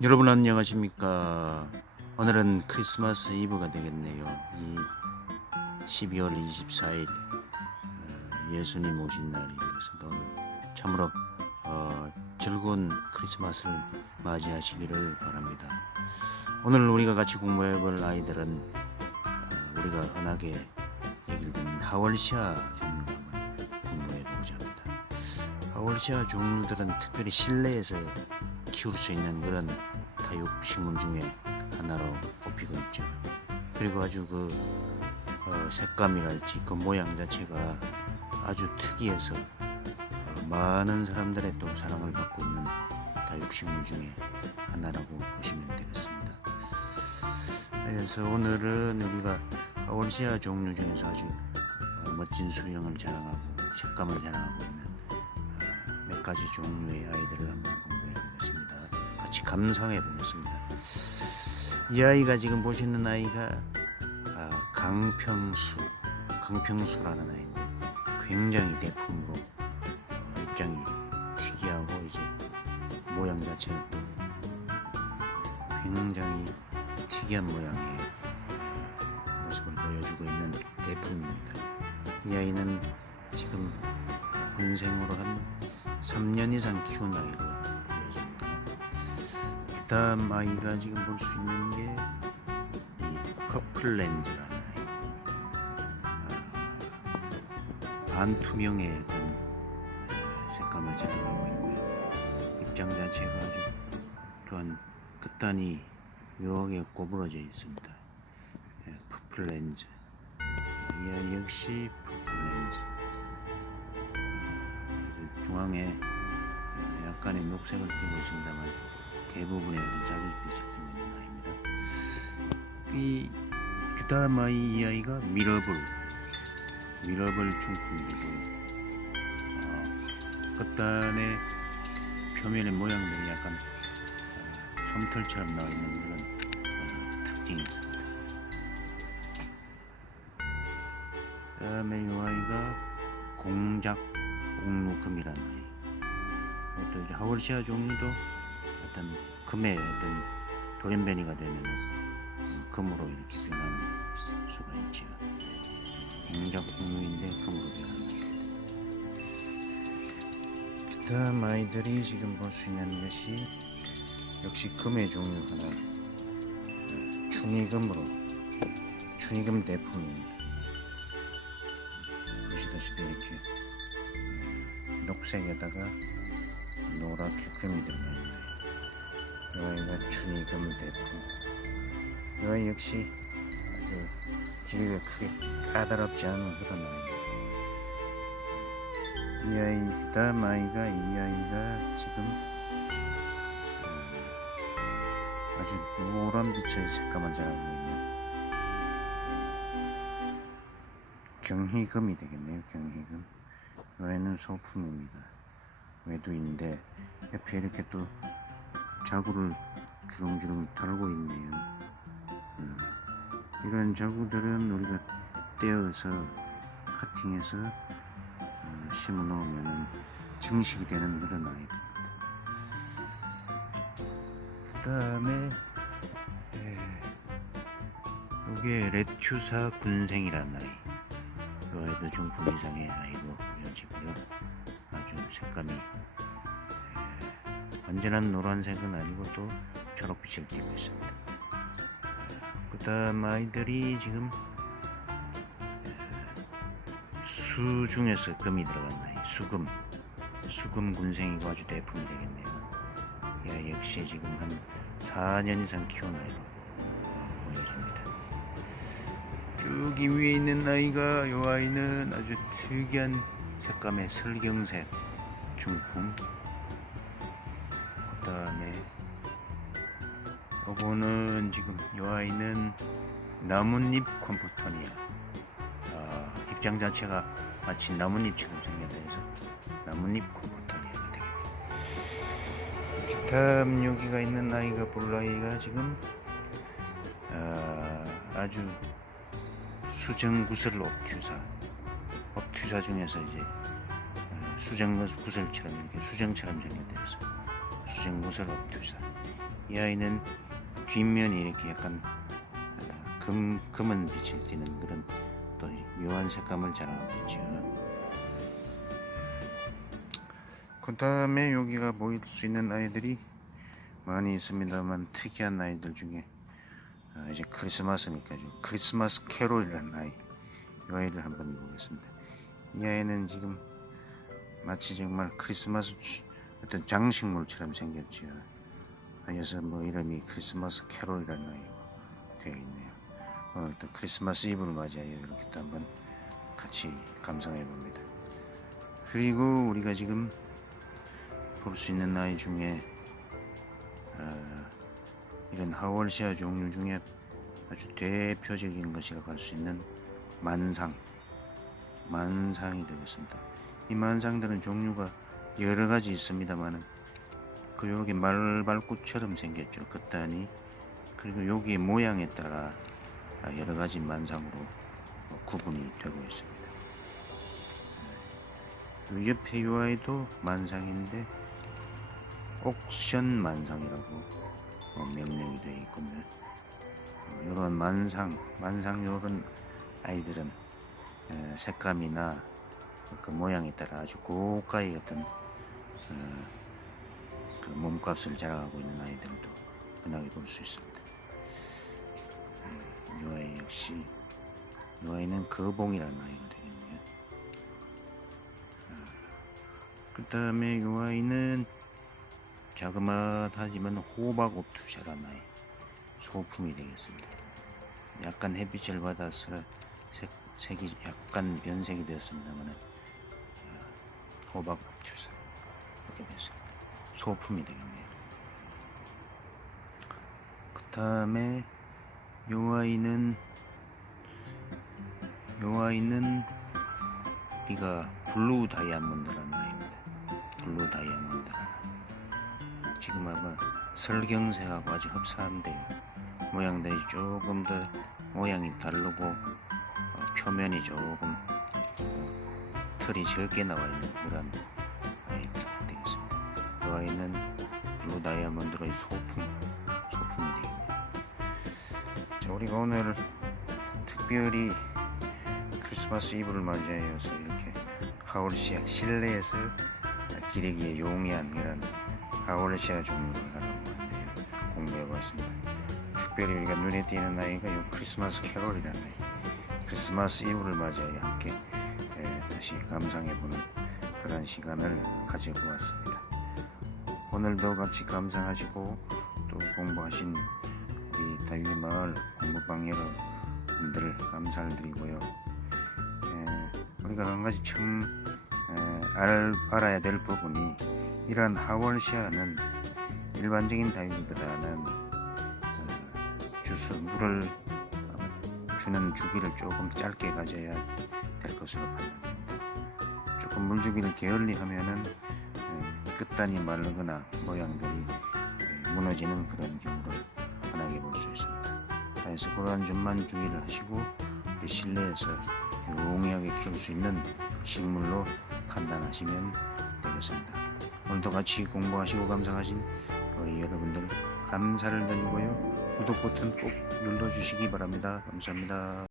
여러분 안녕하십니까? 오늘은 크리스마스 이브가 되겠네요. 이 12월 24일 어, 예수님 오신 날이 되겠습니다 오늘 참으로 어, 즐거운 크리스마스를 맞이하시기를 바랍니다. 오늘 우리가 같이 공부해 볼 아이들은 어, 우리가 흔하게 얘기를 듣는 하월시아 종류를 한번 공부해 보고자 합니다. 하월시아 종류들은 특별히 실내에서 키울 수 있는 그런 다육식물 중에 하나로 꼽히고 있죠. 그리고 아주 그 어, 색감이랄지 그 모양 자체가 아주 특이해서 어, 많은 사람들의 또 사랑을 받고 있는 다육식물 중에 하나라고 보시면 되겠습니다. 그래서 오늘은 우리가 월시아 종류 중에서 아주 어, 멋진 수영을 자랑하고 색감을 자랑하고 있는 어, 몇 가지 종류의 아이들을 한번. 같이 감상해 보겠습니다. 이 아이가 지금 보시는 아이가 아, 강평수, 강평수라는 아이인데 굉장히 대품으로 어, 입장이 특이하고 이제 모양 자체가 굉장히 특이한 모양의 어, 모습을 보여주고 있는 대품입니다. 이 아이는 지금 군생으로 한 3년 이상 키운. 그 다음 아이가 지금 볼 수 있는 게 이 퍼플렌즈라는 아이. 아, 반투명의 어, 색감을 자랑하고 있고요. 입장 자체가 아주 또한 끝단이 묘하게 고부러져 있습니다. 예, 퍼플렌즈. 이 아이 역시 퍼플렌즈. 중앙에 약간의 녹색을 띠고 있습니다만 대부분의 띠고 있는 아이입니다. 이 그다음 아이 이 아이가 미러블 미러블 중품이고 어, 끝단의 표면의 모양들이 약간 어, 솜털처럼 나와 있는 그런 어, 특징이 있습니다. 그 다음에 이 아이가 공작 옥루금이라는 아이. 또 하월시아 종류도 어떤 금의 어떤 돌연변이가 되면 어, 금으로 이렇게 변하는 수가 있죠. 공작 옥루인데 금으로 변하는 아이들. 그다음 아이들이 지금 볼 수 있는 것이 역시 금의 종류 하나, 어, 충이금으로 충이금 대품입니다. 보시다시피 이렇게 녹색에다가 노랗게 금이 들어가 있네요. 이 아이가 춘이금 대품. 이 아이 역시 아주 길이가 크게 까다롭지 않은 그런. 이 아이, 그 다음 아이가 이 아이가 지금 음, 아주 노란 빛의 색감을 자라고 있는 경희금이 되겠네요. 경희금. 외는 소품입니다. 외두인데 옆에 이렇게 또 자구를 주렁주렁 달고 있네요. 음, 이런 자구들은 우리가 떼어서 커팅해서 어, 심어 놓으면은 증식이 되는 그런 아이들입니다. 그 다음에 이게 레튜사 군생이라는 아이. 이 아이도 중품 이상의 아이로 보여지고요. 아주 색감이 에, 완전한 노란색은 아니고 또 초록빛을 띠고 있습니다. 그 다음 아이들이 지금 에, 수 중에서 금이 들어간 아이, 수금, 수금 군생이고 아주 대품이 되겠네요. 이 아이 역시 지금 한 4년 이상 키운 아이로 어, 보여집니다. 저기 위에 있는 아이가 이 아이는 아주 특이한 색감의 슬경색 중품 그 다음에 요거는 지금 이 아이는 나뭇잎 컴포토니아. 아, 입장 자체가 마치 나뭇잎처럼 생겼다 해서 나뭇잎 그 다음 여기가 있는 아이가 볼 아이가 지금 아, 아주 수정구슬 옵튜사 옵튜사 중에서 이제 어, 수정구슬처럼 이렇게 수정처럼 생겼다 해서 수정구슬 옵튜사 이 아이는 뒷면이 이렇게 약간 어, 금 금은 빛을 띠는 그런 또 묘한 색감을 자랑하고 있죠. 그 다음에 여기가 보일 수 있는 아이들이 많이 있습니다만 특이한 아이들 중에 어, 이제 크리스마스니까 요 크리스마스 캐롤이라는 아이 이 아이를 한번 보겠습니다. 이 아이는 지금 마치 정말 크리스마스 주- 어떤 장식물처럼 생겼죠. 그래서 뭐 이름이 크리스마스 캐롤이라는 아이로 되어 있네요. 오늘 또 크리스마스 이브를 맞이하여 이렇게 또 한번 같이 감상해 봅니다. 그리고 우리가 지금 볼 수 있는 아이 중에 어, 이런 하월시아 종류 중에 아주 대표적인 것이라고 할 수 있는 만상 만상이 되겠습니다. 이 만상들은 종류가 여러 가지 있습니다만은 그 요렇게 말발꽃처럼 생겼죠. 끝단이 그리고 여기 모양에 따라 아, 여러 가지 만상으로 어, 구분이 되고 있습니다. 요 옆에 요 아이도 만상인데 옥션 만상이라고 어, 명명이 되어 있군요. 어, 이런 만상, 만상 요런 아이들은 에, 색감이나 그 모양에 따라 아주 고가의 어떤 어, 그 몸값을 자랑하고 있는 아이들도 흔하게 볼 수 있습니다. 음, 이 아이 역시 이 아이는 거봉이라는 아이가 되겠네요. 그 다음에 이 아이는 자그마하지만 호박 옵투샤라는 아이 소품이 되겠습니다. 약간 햇빛을 받아서 색, 색이 약간 변색이 되었습니다만 호박 옵투샤 됐습니다. 소품이 되겠네요. 그 다음에 요 아이는 요 아이는 우리가 블루 다이아몬드라는 아이입니다. 블루 다이아몬드. 지금 아마 설경색하고 아주 흡사한데요. 모양들이 조금 더 모양이 다르고 어, 표면이 조금 어, 털이 적게 나와 있는 그런 되겠습니다. 그 아이는 블루 다이아몬드의 소품 소품이 되겠네요. 자, 우리가 오늘 특별히 크리스마스 이브를 맞이하여서 이렇게 하울시아 실내에서 기레기에 용이한 이런 하울시아 종류를 알아보았네요. 공부해봤습니다. 특별히 우리가 눈에 띄는 아이가 이 크리스마스 캐롤이라는 아이. 크리스마스 이브를 맞이하여 함께 에, 다시 감상해보는 그런 시간을 가져보았습니다. 오늘도 같이 감상하시고 또 공부하신 우리 다육이 마을 공부방 여러분들 감사를 드리고요. 에, 우리가 한 가지 참 에, 알, 알아야 될 부분이 이러한 하월시아는 일반적인 다육이보다는 어, 주스 물을 어, 주는 주기를 조금 짧게 가져야 될 것으로 판단됩니다. 조금 물 주기를 게을리 하면은 에, 끝단이 마르거나 모양들이 에, 무너지는 그런 경우를 흔하게 볼 수 있습니다. 그래서 그러한 점만 주의를 하시고 실내에서 용이하게 키울 수 있는 식물로 판단하시면 되겠습니다. 오늘도 같이 공부하시고 감상하신 우리 여러분들 감사를 드리고요. 구독 버튼 꼭 눌러주시기 바랍니다. 감사합니다.